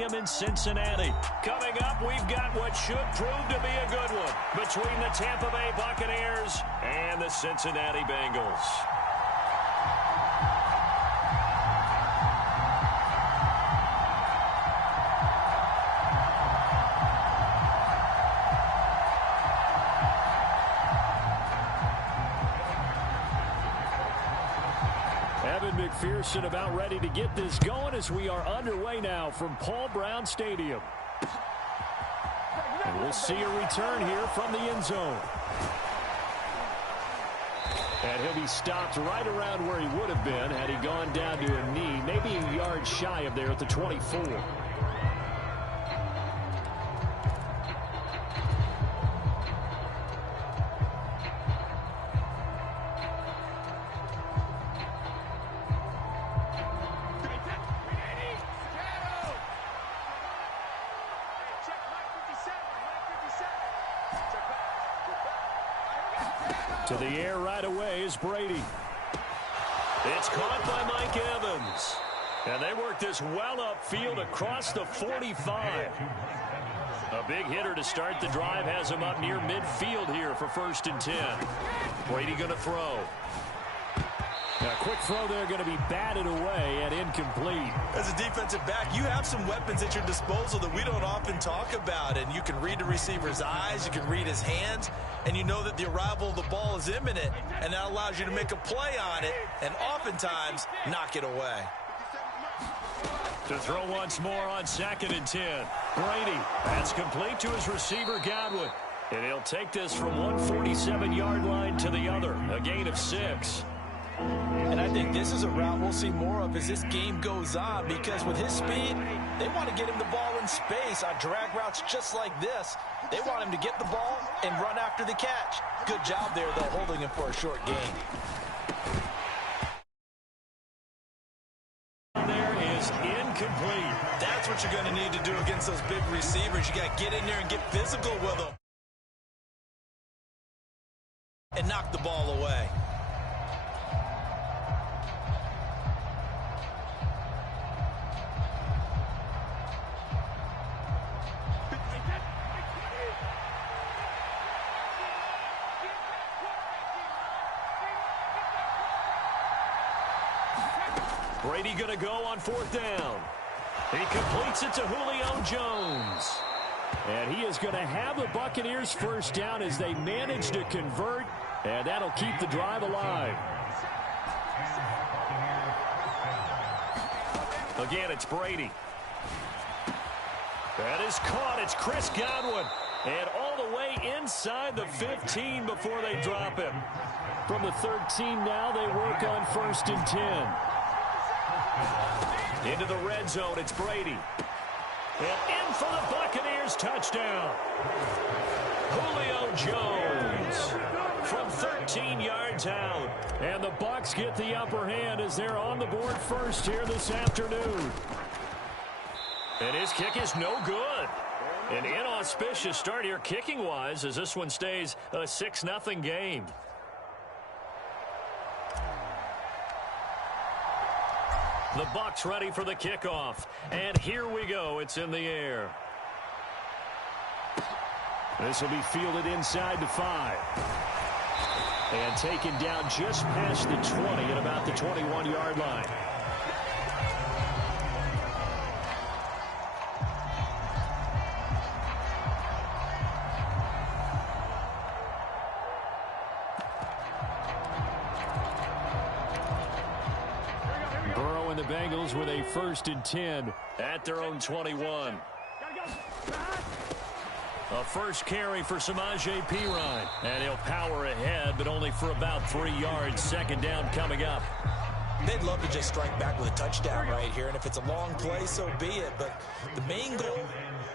Stadium in Cincinnati. Coming up, we've got what should prove to be a good one between the Tampa Bay Buccaneers and the Cincinnati Bengals. McPherson about ready to get this going as we are underway now from Paul Brown Stadium. And we'll see a return here from the end zone. And he'll be stopped right around where he would have been had he gone down to a knee, maybe a yard shy of there at the 24. To the air right away is Brady. It's caught by Mike Evans. And they work this well upfield across the 45. A big hitter to start the drive has him up near midfield here for 1st and 10. Brady going to throw. A quick throw there going to be batted away and incomplete. As a defensive back, you have some weapons at your disposal that we don't often talk about. And you can read the receiver's eyes, you can read his hands, and you know that the arrival of the ball is imminent. And that allows you to make a play on it and oftentimes knock it away. To throw once more on 2nd and 10. Brady, that's complete to his receiver, Godwin. And he'll take this from 147-yard line to the other, a gain of 6. And I think this is a route we'll see more of as this game goes on, because with his speed, they want to get him the ball in space on drag routes just like this. They want him to get the ball and run after the catch. Good job there, though, holding him for a short gain. There is incomplete. That's what you're going to need to do against those big receivers. You got to get in there and get physical with them and knock the ball away. Brady going to go on 4th down. He completes it to Julio Jones. And he is going to have the Buccaneers 1st down as they manage to convert, and that'll keep the drive alive. Again, it's Brady. That is caught. It's Chris Godwin. And all the way inside the 15 before they drop him. From the 13 now, they work on 1st and 10. Into the red zone, it's Brady. And in for the Buccaneers, touchdown. Julio Jones from 13 yards out. And the Bucs get the upper hand as they're on the board first here this afternoon. And his kick is no good. An inauspicious start here kicking-wise as this one stays a 6-0 game. The Bucs ready for the kickoff. And here we go. It's in the air. This will be fielded inside the 5. And taken down just past the 20 at about the 21-yard line. Burrow and the Bengals with a 1st and 10 at their own 21. A first carry for Samaje Perine. And he'll power ahead, but only for about 3 yards. 2nd down coming up. They'd love to just strike back with a touchdown right here, and if it's a long play, so be it. But the main goal,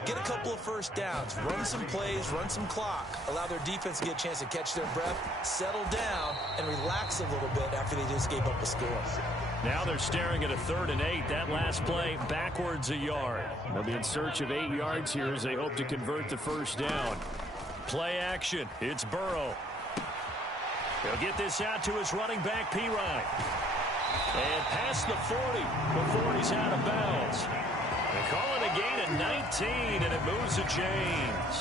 get a couple of 1st downs, run some plays, run some clock, allow their defense to get a chance to catch their breath, settle down, and relax a little bit after they just gave up a score. Now they're staring at a 3rd and 8. That last play backwards a yard. They'll be in search of 8 yards here as they hope to convert the 1st down. Play action. It's Burrow. He'll get this out to his running back, Perine. And past the 40 before he's out of bounds. They call it a gain of 19, and it moves the chains.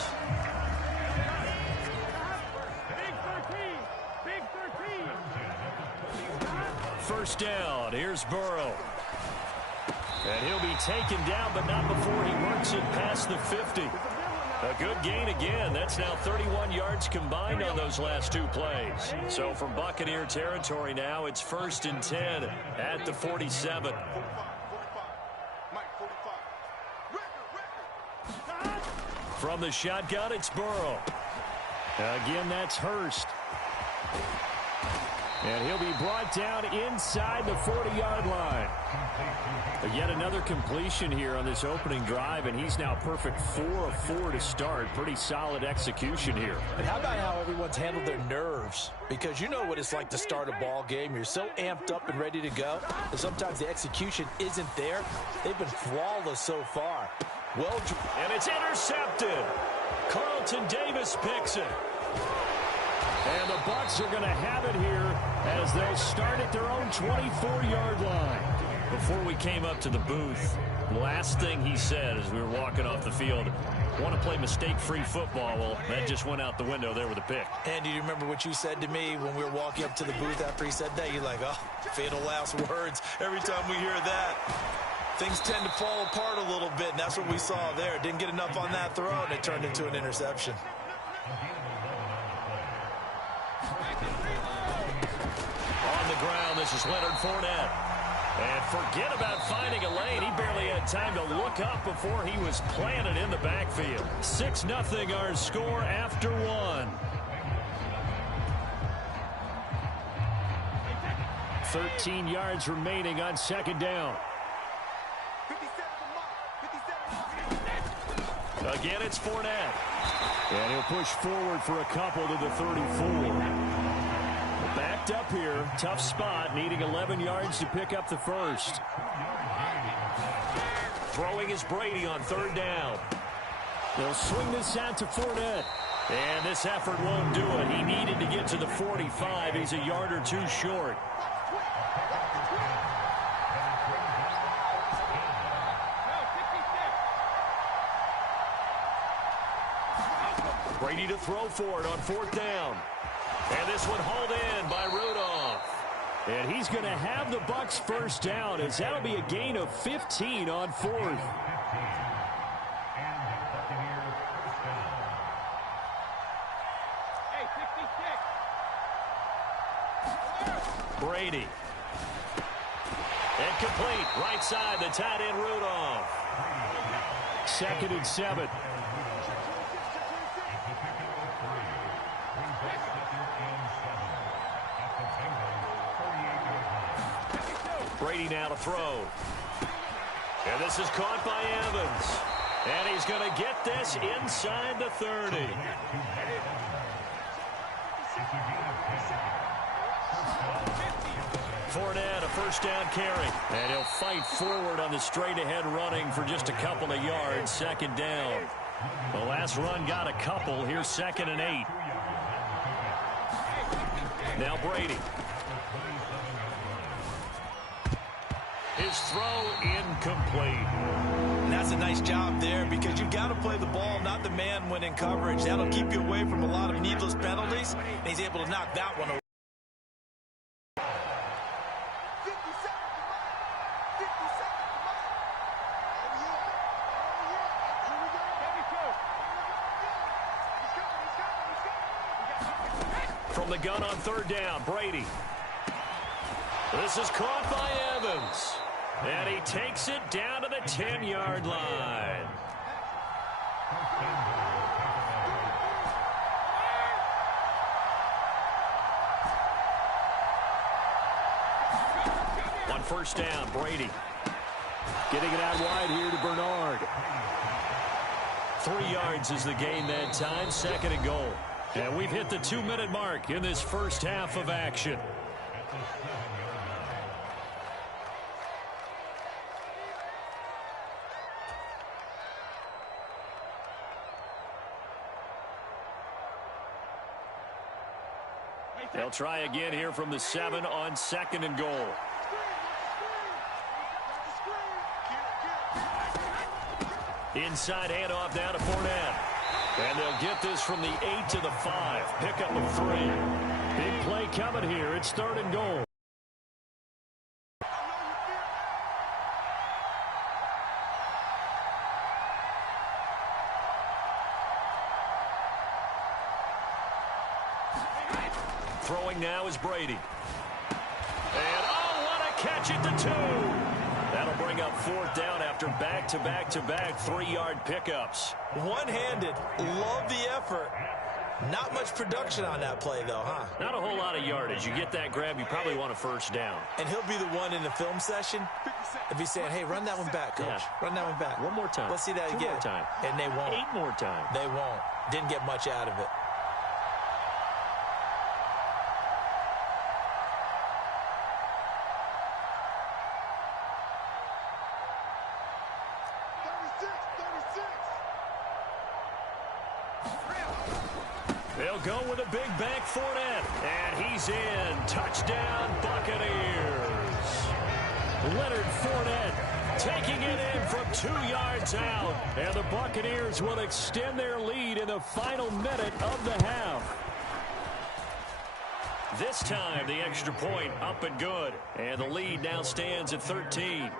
First down, here's Burrow. And he'll be taken down, but not before he works it past the 50. A good gain again. That's now 31 yards combined on those last two plays. So from Buccaneer territory now, it's 1st and 10 at the 47. From the shotgun, it's Burrow. Again, that's Hurst. And he'll be brought down inside the 40-yard line. Yet another completion here on this opening drive, and he's now perfect 4 of 4 to start. Pretty solid execution here. And how about how everyone's handled their nerves? Because you know what it's like to start a ball game. You're so amped up and ready to go, and sometimes the execution isn't there. They've been flawless so far. Well, and it's intercepted. Carlton Davis picks it. And the Bucs are going to have it here as they'll start at their own 24-yard line. Before we came up to the booth, last thing he said as we were walking off the field, want to play mistake-free football. Well, that just went out the window there with a pick. And do you remember what you said to me when we were walking up to the booth after he said that? You're like, oh, fatal last words. Every time we hear that, things tend to fall apart a little bit, and that's what we saw there. Didn't get enough on that throw, and it turned into an interception. On the ground, this is Leonard Fournette. And forget about finding a lane. He barely had time to look up before he was planted in the backfield. 6-0 our score after one. 13 yards remaining on second down. Again, it's Fournette. And he'll push forward for a couple to the 34. Backed up here, tough spot, needing 11 yards to pick up the first. Throwing is Brady on third down. They'll swing this out to Fournette. And this effort won't do it. He needed to get to the 45. He's a yard or two short. Brady to throw for it on fourth down. And this one hauled in by Rudolph. And he's going to have the Bucs first down, as that'll be a gain of 15 on fourth. Brady. And complete. Right side, the tight end Rudolph. 2nd and 7. Brady now to throw. And this is caught by Evans. And he's going to get this inside the 30. Fournette, a first down carry. And he'll fight forward on the straight-ahead running for just a couple of yards. Second down. The last run got a couple. Here's 2nd and 8. Now Brady. His throw incomplete. And that's a nice job there, because you've got to play the ball, not the man when in coverage. That'll keep you away from a lot of needless penalties, and he's able to knock that one away. From the gun on third down, Brady. This is caught by Evans. And he takes it down to the 10-yard line. On first down, Brady. Getting it out wide here to Bernard. 3 yards is the gain that time, 2nd and goal. And we've hit the 2-minute mark in this first half of action. They'll try again here from the 7 on 2nd and goal. Inside handoff down to Fournette. And they'll get this from the 8 to the 5. Pick up a 3. Big play coming here. It's 3rd and goal. Throwing now is Brady. And, oh, what a catch at the 2. That'll bring up 4th down after back-to-back-to-back 3-yard pickups. One-handed. Love the effort. Not much production on that play, though, huh? Not a whole lot of yardage. You get that grab, you probably want a 1st down. And he'll be the one in the film session if he's saying, hey, run that one back, coach. Yeah. Run that one back. One more time. Let's see that 2 again. more time. And they won't. 8 more times. They won't. Didn't get much out of it. They'll go with a big bank Fournette. And he's in. Touchdown, Buccaneers. Leonard Fournette taking it in from 2 yards out. And the Buccaneers will extend their lead in the final minute of the half. This time, the extra point up and good. And the lead now stands at 13.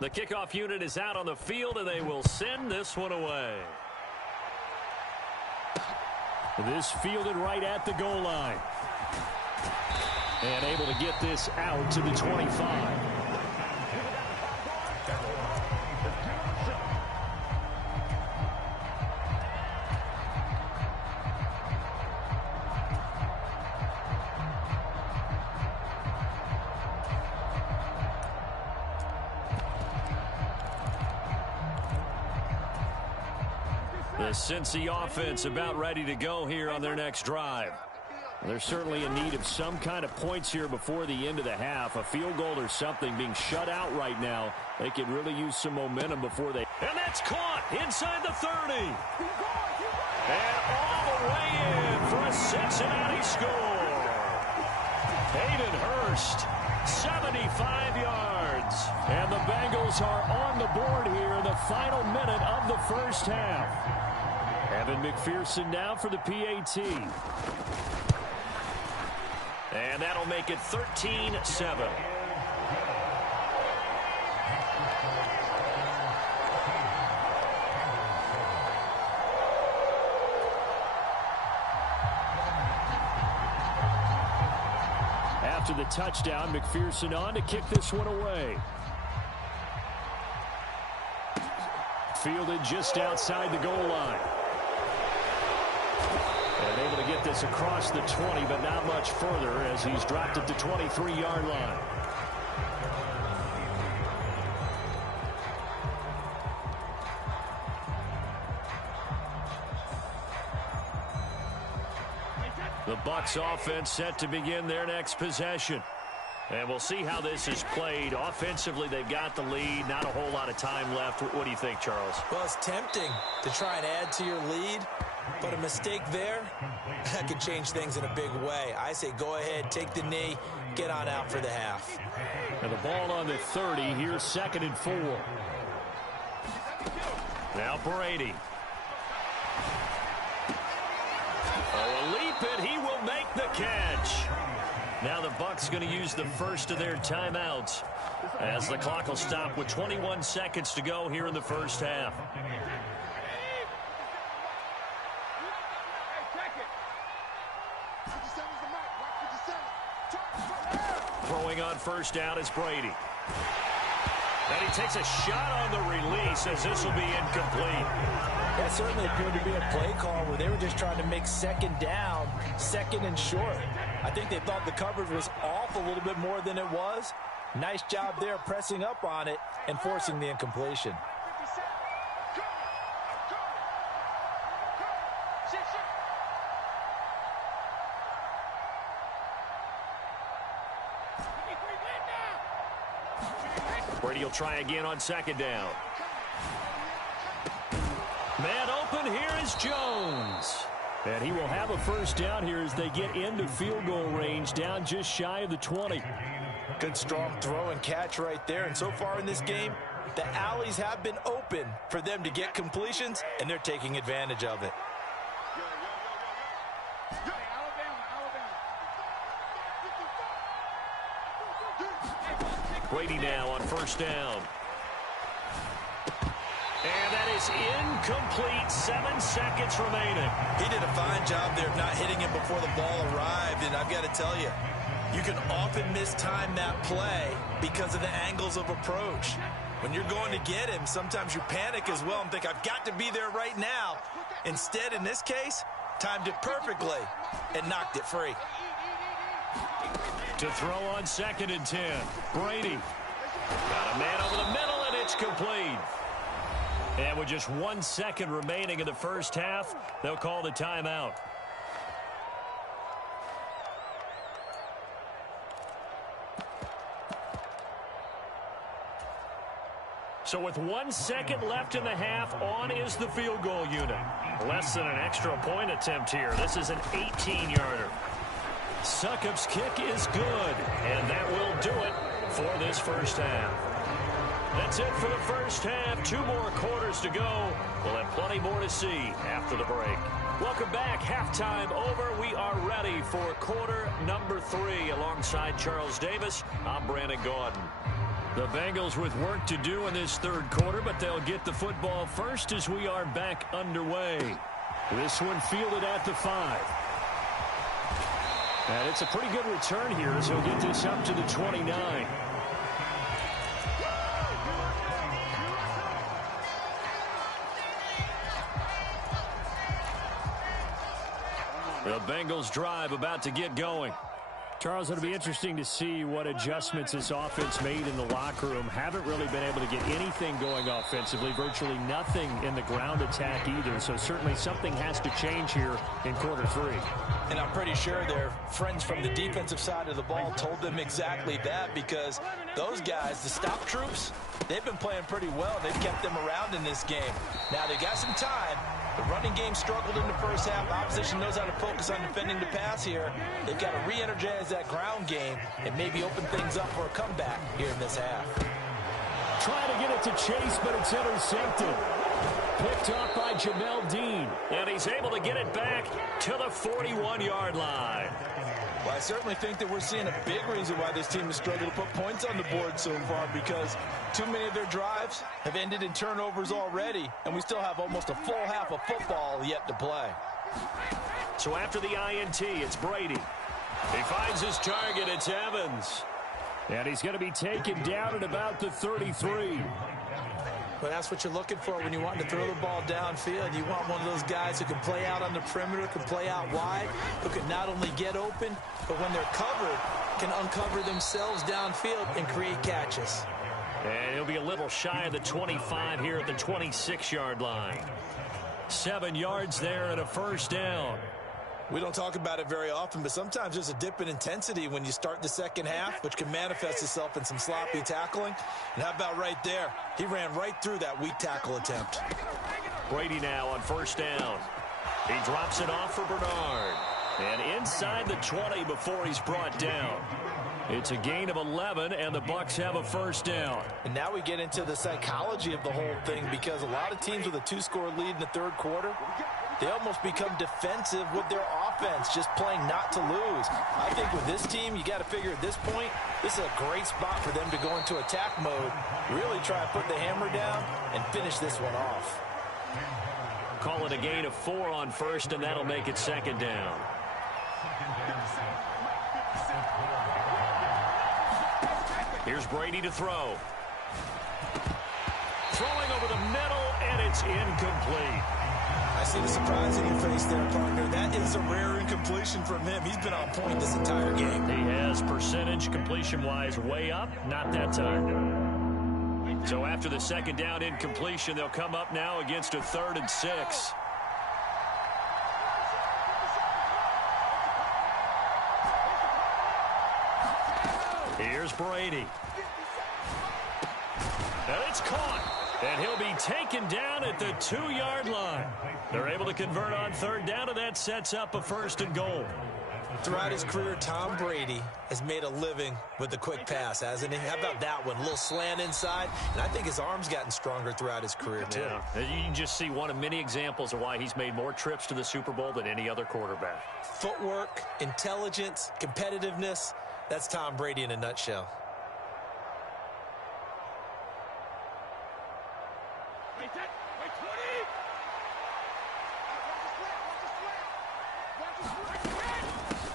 The kickoff unit is out on the field, and they will send this one away. This fielded right at the goal line. And able to get this out to the 25. The Cincy offense about ready to go here on their next drive. They're certainly in need of some kind of points here before the end of the half. A field goal or something being shut out right now. They could really use some momentum before they... And that's caught inside the 30. And all the way in for a Cincinnati score. Hayden Hurst, 75 yards. And the Bengals are on the board here in the final minute of the first half. Evan McPherson now for the PAT. And that'll make it 13-7. After the touchdown, McPherson on to kick this one away. Fielded just outside the goal line. And able to get this across the 20, but not much further as he's dropped at the 23-yard line. The Bucs offense set to begin their next possession. And we'll see how this is played. Offensively, they've got the lead. Not a whole lot of time left. What do you think, Charles? Well, it's tempting to try and add to your lead. But a mistake there, that could change things in a big way. I say go ahead, take the knee, get on out for the half. And the ball on the 30. Here's 2nd and 4. Now Brady. Oh, a leap it. He will make the catch. Now the Bucs going to use the first of their timeouts as the clock will stop with 21 seconds to go here in the first half. Throwing on first down is Brady. And he takes a shot on the release as this will be incomplete. That certainly appeared to be a play call where they were just trying to make 2nd down, 2nd and short. I think they thought the coverage was off a little bit more than it was. Nice job there pressing up on it and forcing the incompletion. Brady will try again on 2nd down. Man open, here is Jones. And he will have a first down here as they get into field goal range, down just shy of the 20. Good strong throw and catch right there. And so far in this game, the alleys have been open for them to get completions, and they're taking advantage of it. Brady now on first down. And that is incomplete. 7 seconds remaining. He did a fine job there of not hitting him before the ball arrived, and I've got to tell you, you can often mistime that play because of the angles of approach. When you're going to get him, sometimes you panic as well and think, I've got to be there right now. Instead, in this case, timed it perfectly and knocked it free. To throw on 2nd and 10. Brady. Got a man over the middle, and it's complete. And with just 1 second remaining in the first half, they'll call the timeout. So with 1 second left in the half, on is the field goal unit. Less than an extra point attempt here. This is an 18-yarder. Succop's kick is good, and that will do it for this first half. That's it for the first half. 2 more quarters to go. We'll have plenty more to see after the break. Welcome back. Halftime over. We are ready for quarter number 3. Alongside Charles Davis, I'm Brandon Gaudin. The Bengals with work to do in this third quarter, but they'll get the football first as we are back underway. This one fielded at the 5. And it's a pretty good return here as he'll get this up to the 29. The Bengals drive about to get going. Charles, it'll be interesting to see what adjustments this offense made in the locker room. Haven't really been able to get anything going offensively, virtually nothing in the ground attack either. So certainly something has to change here in quarter 3. And I'm pretty sure their friends from the defensive side of the ball told them exactly that, because those guys, the stop troops, they've been playing pretty well. They've kept them around in this game. Now they got some time. The running game struggled in the first half. Opposition knows how to focus on defending the pass here. They've got to re-energize that ground game and maybe open things up for a comeback here in this half. Trying to get it to Chase, but it's intercepted. Picked off by Jamel Dean. And he's able to get it back to the 41-yard line. Well, I certainly think that we're seeing a big reason why this team has struggled to put points on the board so far, because too many of their drives have ended in turnovers already, and we still have almost a full half of football yet to play. So after the INT, it's Brady. He finds his target. It's Evans. And he's going to be taken down at about the 33. Well, that's what you're looking for when you want to throw the ball downfield. You want one of those guys who can play out on the perimeter, can play out wide, who can not only get open, but when they're covered, can uncover themselves downfield and create catches. And he'll be a little shy of the 25 here at the 26-yard line. 7 yards there and a first down. We don't talk about it very often, but sometimes there's a dip in intensity when you start the second half, which can manifest itself in some sloppy tackling. And how about right there? He ran right through that weak tackle attempt. Brady now on first down. He drops it off for Bernard. And inside the 20 before he's brought down. It's a gain of 11, and the Bucs have a first down. And now we get into the psychology of the whole thing, because a lot of teams with a 2-score lead in the third quarter, they almost become defensive with their offense, just playing not to lose. I think with this team, you got to figure at this point, this is a great spot for them to go into attack mode, really try to put the hammer down and finish this one off. Call it a gain of 4 on first, and that'll make it second down. Here's Brady to throw. Throwing over the middle, and it's incomplete. I see the surprise in your face there, partner. That is a rare incompletion from him. He's been on point this entire game. He has percentage completion-wise way up. Not that time. So after the second down incompletion, they'll come up now against a 3rd and 6. Here's Brady. And it's caught. And he'll be taken down at the 2-yard line. They're able to convert on third down, and that sets up a 1st and goal. Throughout his career, Tom Brady has made a living with the quick pass, hasn't he? How about that one? A little slant inside, and I think his arm's gotten stronger throughout his career, too. Yeah. You can just see one of many examples of why he's made more trips to the Super Bowl than any other quarterback. Footwork, intelligence, competitiveness, that's Tom Brady in a nutshell.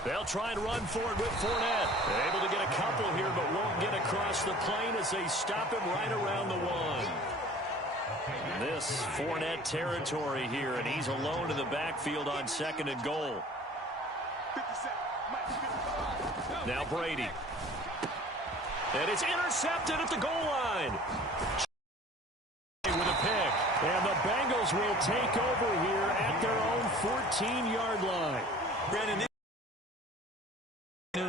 They'll try and run for it with Fournette. They're able to get a couple here, but won't get across the plane as they stop him right around the 1. This Fournette territory here, and he's alone in the backfield on 2nd and goal. Now Brady. And it's intercepted at the goal line. With a pick. And the Bengals will take over here at their own 14-yard line. Brandon,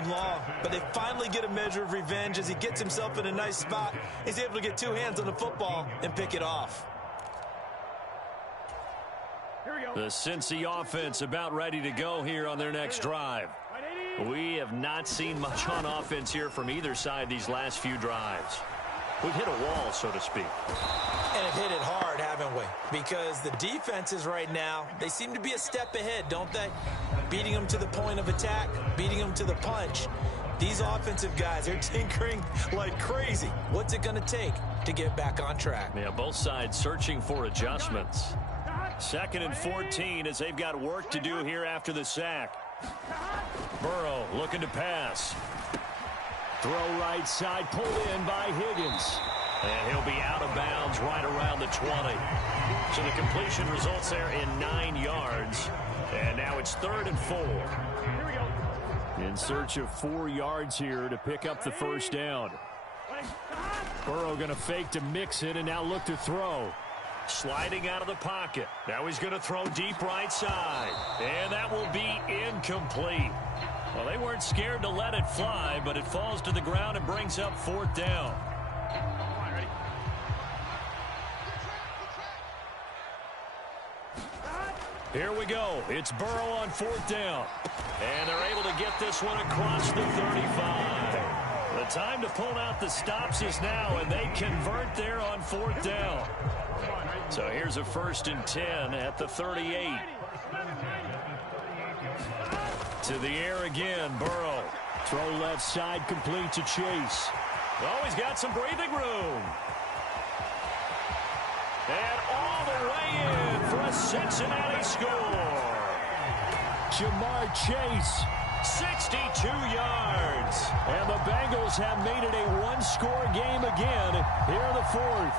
long, but they finally get a measure of revenge as he gets himself in a nice spot. He's able to get 2 hands on the football and pick it off. The Cincy offense about ready to go here on their next drive. We have not seen much on offense here from either side these last few drives. We've hit a wall, so to speak. And have hit it hard, haven't we? Because the defenses right now, they seem to be a step ahead, don't they? Beating them to the point of attack, beating them to the punch. These offensive guys are tinkering like crazy. What's it going to take to get back on track? Yeah, both sides searching for adjustments. 2nd and 14 as they've got work to do here after the sack. Burrow looking to pass. Throw right side, pulled in by Higgins. And he'll be out of bounds right around the 20. So the completion results there in 9 yards. And now it's 3rd and 4. In search of 4 yards here to pick up the 1st down. Burrow going to fake to mix it and now look to throw. Sliding out of the pocket. Now he's going to throw deep right side. And that will be incomplete. Well, they weren't scared to let it fly, but it falls to the ground and brings up 4th down. Here we go. It's Burrow on 4th down. And they're able to get this one across the 35. The time to pull out the stops is now, and they convert there on 4th down. So here's a 1st and 10 at the 38. To the air again, Burrow. Throw left side, complete to Chase. Oh, he's got some breathing room. And all the way in for a Cincinnati score. Jamar Chase, 62 yards. And the Bengals have made it a one-score game again here in the 4th.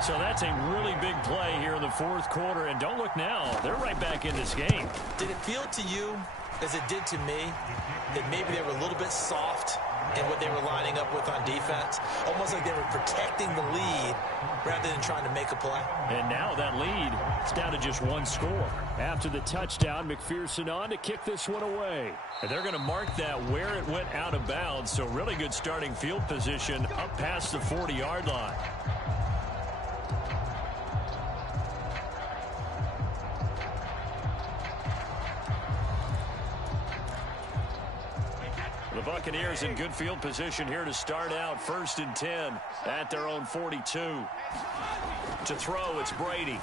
So that's a really big play here in the 4th quarter. And don't look now. They're right back in this game. Did it feel to you, as it did to me, that maybe they were a little bit soft in what they were lining up with on defense? Almost like they were protecting the lead rather than trying to make a play. And now that lead is down to just 1 score. After the touchdown, McPherson on to kick this one away. And they're going to mark that where it went out of bounds. So really good starting field position up past the 40-yard line. The Buccaneers in good field position here to start out. 1st and 10 at their own 42. To throw, it's Brady.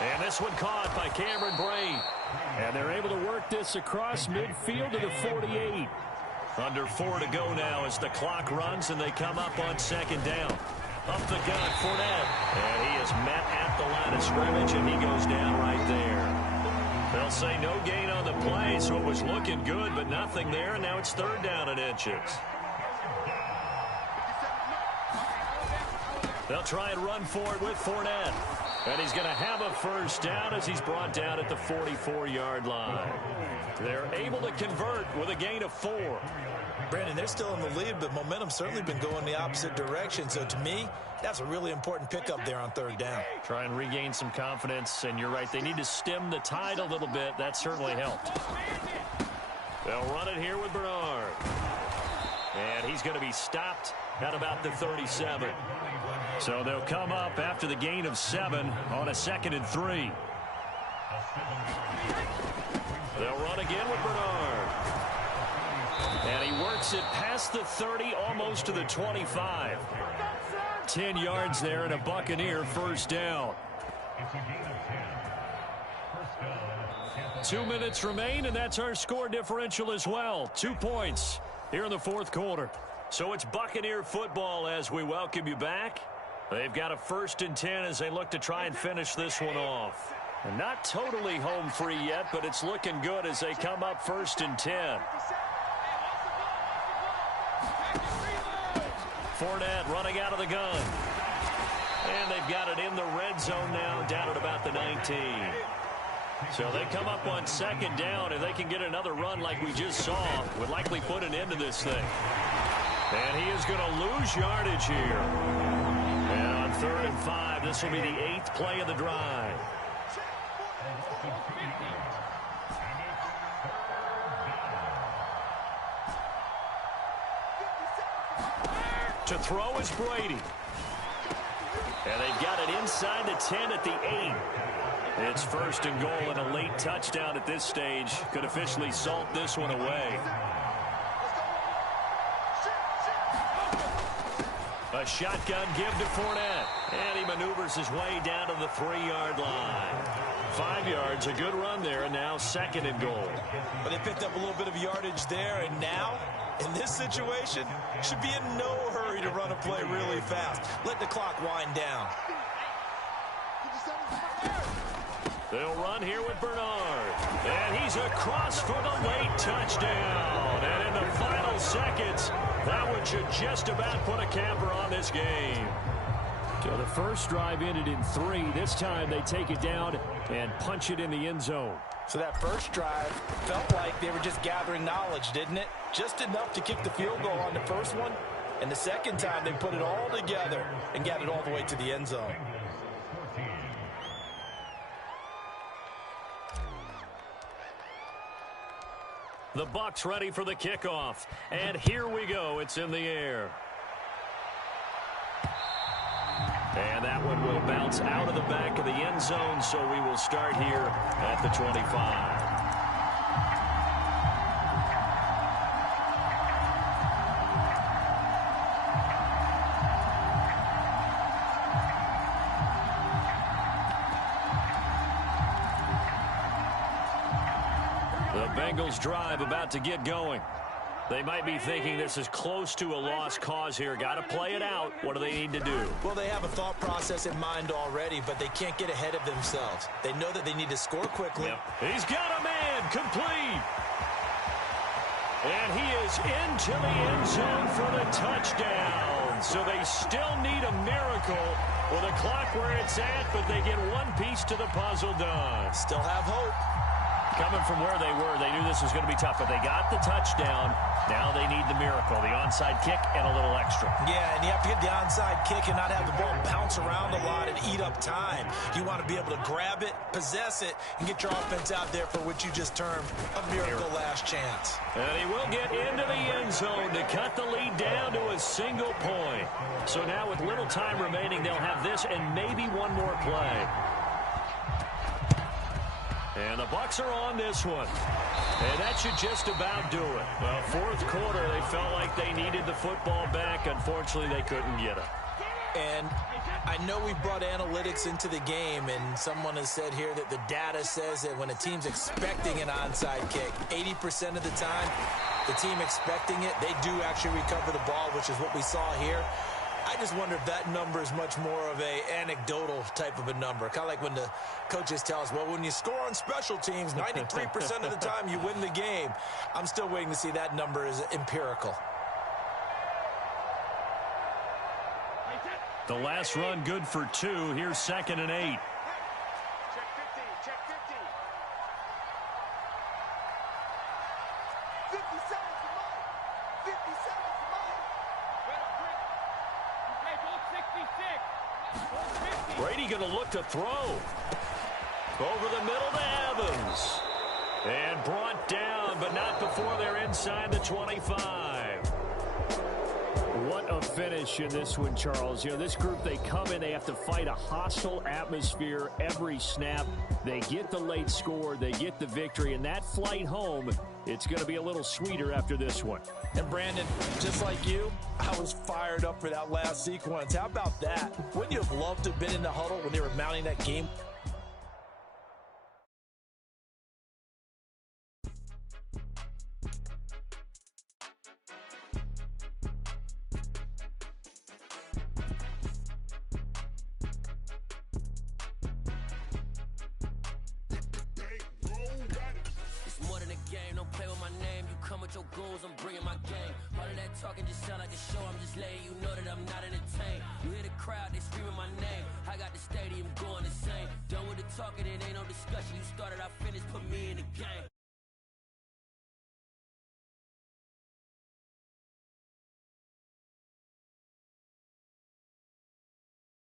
And this one caught by Cameron Brate. And they're able to work this across midfield to the 48. Under 4 to go now as the clock runs and they come up on 2nd down. Up the gut, Fournette. And he is met at the line of scrimmage, and he goes down right there. They'll say no gain on the play, so it was looking good, but nothing there, and now it's 3rd down and inches. They'll try and run for it with Fournette. And he's going to have a 1st down as he's brought down at the 44-yard line. They're able to convert with a gain of 4. Brandon, they're still in the lead, but momentum's certainly been going the opposite direction. So to me, that's a really important pickup there on 3rd down. Try and regain some confidence, and you're right. They need to stem the tide a little bit. That certainly helped. They'll run it here with Bernard. And he's going to be stopped at about the 37. So they'll come up after the gain of 7 on a 2nd and 3. They'll run again with Bernard. And he works it past the 30, almost to the 25. 10 yards there and a Buccaneer first down. 2 minutes remain, and that's our score differential as well. 2 points here in the fourth quarter. So it's Buccaneer football as we welcome you back. They've got a 1st and 10 as they look to try and finish this one off. And not totally home free yet, but it's looking good as they come up 1st and 10. Fournette running out of the gun. And they've got it in the red zone now, down at about the 19. So they come up on 2nd down. If they can get another run like we just saw, would likely put an end to this thing. And he is going to lose yardage here. And on 3rd and 5, this will be the 8th play of the drive. To throw is Brady. And they've got it inside the 10 at the 8. It's 1st and goal, and a late touchdown at this stage could officially salt this one away. A shotgun give to Fournette. And he maneuvers his way down to the 3-yard line. 5 yards, a good run there, and now 2nd and goal. But they picked up a little bit of yardage there, and now, in this situation, should be in no hurry to run a play really fast. Let the clock wind down. They'll run here with Bernard. And he's across for the late touchdown. And in the final seconds, that one should just about put a camper on this game. So the first drive ended in 3. This time they take it down and punch it in the end zone. So that first drive felt like they were just gathering knowledge, didn't it? Just enough to kick the field goal on the first one. And the second time they put it all together and got it all the way to the end zone. The Bucs ready for the kickoff. And here we go. It's in the air. And that one will bounce out of the back of the end zone, so we will start here at the 25. The Bengals drive about to get going. They might be thinking this is close to a lost cause here. Got to play it out. What do they need to do? Well, they have a thought process in mind already, but they can't get ahead of themselves. They know that they need to score quickly. Yep. He's got a man complete. And he is into the end zone for the touchdown. So they still need a miracle with a clock where it's at, but they get one piece to the puzzle done. Still have hope. Coming from where they were, they knew this was going to be tough, but they got the touchdown. Now they need the miracle, the onside kick and a little extra. Yeah, and you have to get the onside kick and not have the ball bounce around a lot and eat up time. You want to be able to grab it, possess it, and get your offense out there for what you just termed a miracle last chance. And he will get into the end zone to cut the lead down to a single point. So now with little time remaining, they'll have this and maybe one more play. And the Bucs are on this one. And that should just about do it. Well, fourth quarter, they felt like they needed the football back. Unfortunately, they couldn't get it. And I know we brought analytics into the game, and someone has said here that the data says that when a team's expecting an onside kick, 80% of the time, the team expecting it, they do actually recover the ball, which is what we saw here. I just wonder if that number is much more of a anecdotal type of a number. Kind of like when the coaches tell us, well, when you score on special teams, 93% of the time you win the game. I'm still waiting to see that number is empirical. The last run good for 2. Here's 2nd and 8. Check 50, check 50. 57 for Mike. 57 for Mike. Brady going to look to throw. Over the middle to Evans. And brought down, but not before they're inside the 25. What a finish in this one, Charles. You know, this group, they come in, they have to fight a hostile atmosphere every snap. They get the late score, they get the victory, and that flight home, it's going to be a little sweeter after this one. And Brandon, just like you, I was fired up for that last sequence. How about that? Wouldn't you have loved to have been in the huddle when they were mounting that game? With your goons, I'm bringing my game. All of that talking just sound like a show. I'm just letting you know that I'm not entertained. You hear the crowd, they screaming my name. I got the stadium going insane. Done with the talking, it ain't no discussion. You started, I finished, put me in the game.